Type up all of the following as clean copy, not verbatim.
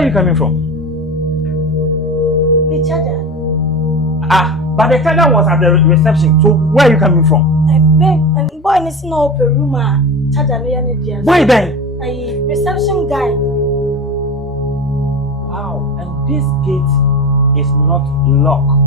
Where are you coming from? The charger. But the charger was at the reception. So where are you coming from? Babe, boy, it's not open room. Charger, why then? Reception guy. Wow, and this gate is not locked.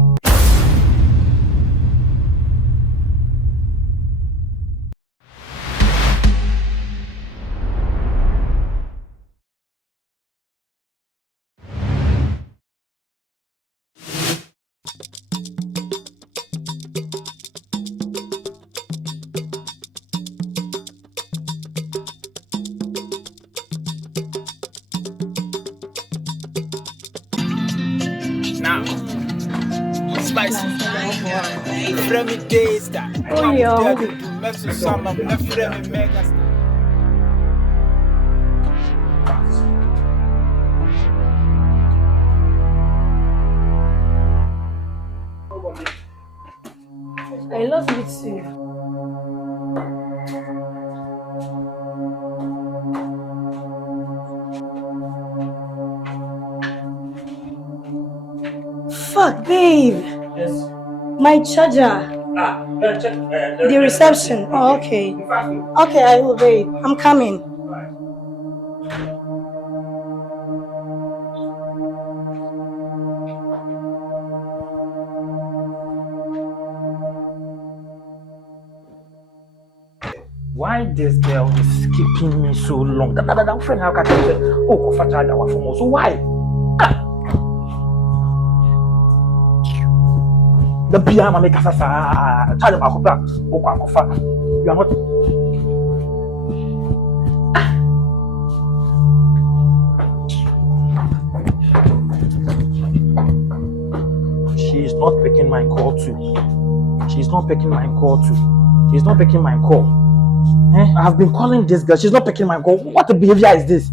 I love you too. Fuck, babe. Yes. My charger. The reception. Oh, okay. Okay, I will wait. I'm coming. Why this girl is keeping me so long? That friend, how can I say, oh, so why? The piano make us charge my copper. You are not. She is not picking my call too. She's not picking my call too. She's not picking my call. I have been calling this girl. She's not picking my call. What a behavior is this?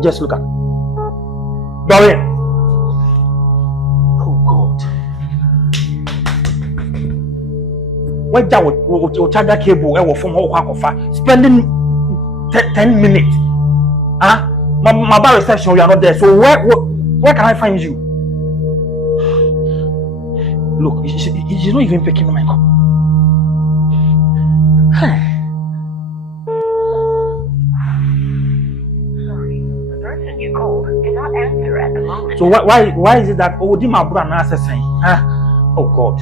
Just look at Dorian. Oh God. Why that would charger cable and from spending 10 minutes? My bar reception, you are not there. So where can I find you? Look, she's not even picking my call. You called cannot answer at the moment. So why is it that my brother answer saying? Oh God.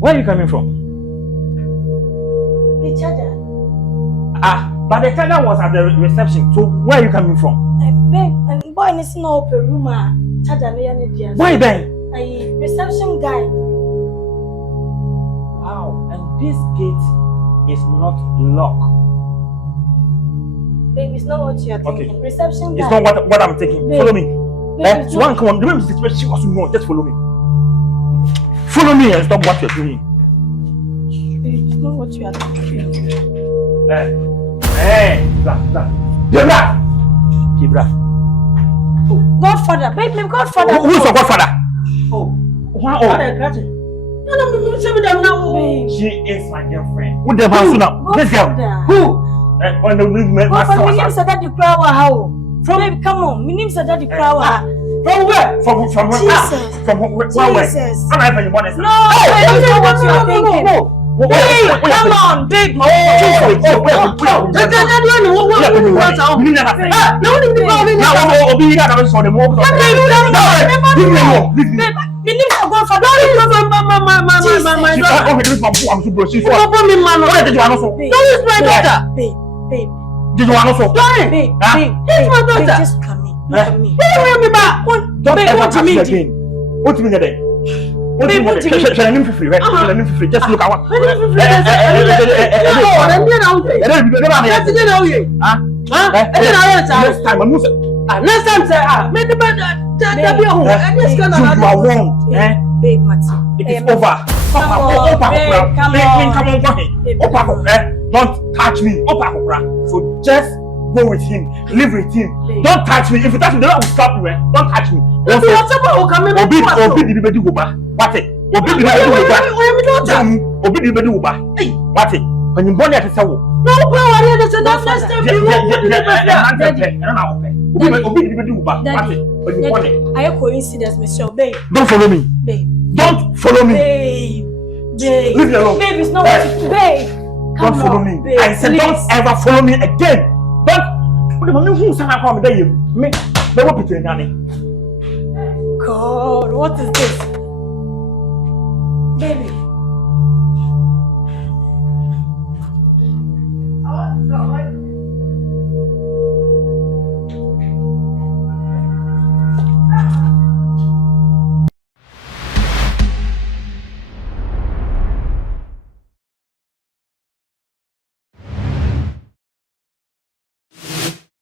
Where are you coming from? The charger. But the charger was at the reception. So where are you coming from? Babe, boy, it's not open room. Charger, why then? Reception guy. Wow, and this gate is not locked. Babe, it's not what you are thinking. Okay. Reception guy. It's not what I'm thinking. Babe. Follow me. So one, come on. Remember the situation she was wrong. Just follow me. Follow me and stop what you're doing. Babe, it's not what you are thinking. Kibra. Godfather, babe, my godfather. Who is your godfather? She is my girlfriend. Who the hell now? This girl. Who? When the Godfather, my name is Daddy Crower. How? From babe, come on. My name is Daddy Crower. From where? From where? Jesus. From where? Jesus. I'm not even one. No, that's not what you are thinking. Babe, come on, babe. Just look at what. Next time, say, Babe, Matty. it is over. Come on. Don't touch me. So just go with him, live with him. Don't touch me. If you touch me, then I will slap you. Don't touch me. Obi di bedi uba. What it? Obi di bedi uba. Obi di bedi uba. What it? When you born at the saw. No power. That's next time you Obi di bedi uba. What it? When you born it. I have coincidence, Michelle. Babe. Don't follow me. Babe. Don't follow me. Babe. Leave me alone. Babe, it's not babe. Don't follow me. Babe, I said, don't ever follow me again. Don't. God, what is this? Baby.